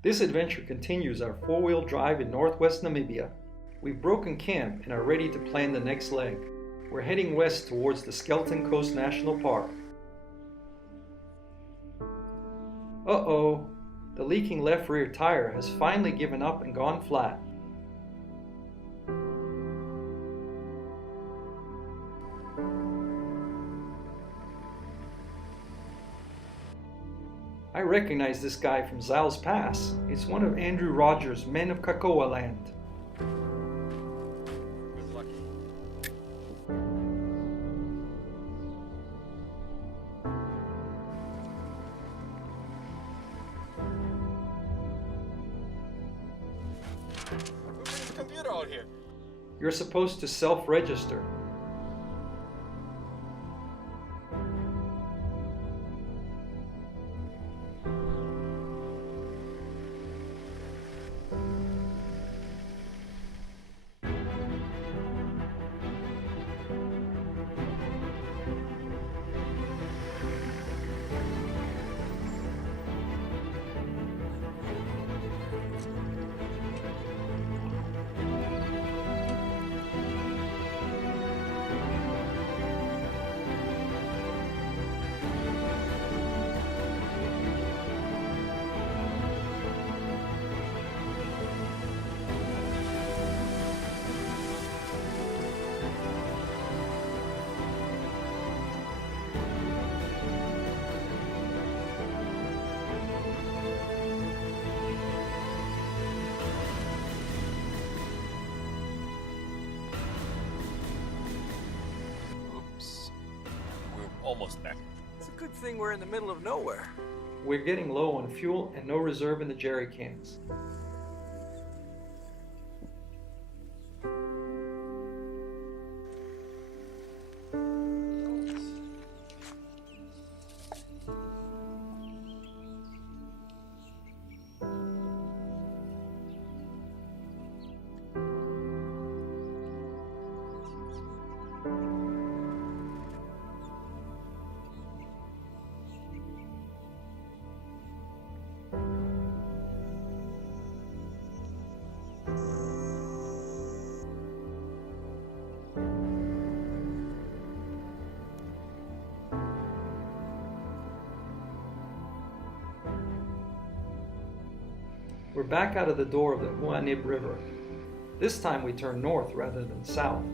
This adventure continues our 4-wheel drive in northwest Namibia. We've broken camp and are ready to plan the next leg. We're heading west towards the Skeleton Coast National Park. Uh-oh, the leaking left rear tire has finally given up and gone flat. I recognize this guy from Zyles Pass. It's one of Andrew Rogers' men of Kaokoland. Good luck. Who brings the computer out here? You're supposed to self-register. Almost back. It's a good thing we're in the middle of nowhere. We're getting low on fuel and no reserve in the jerry cans. We're back out of the door of the Hoanib River. This time we turn north rather than south.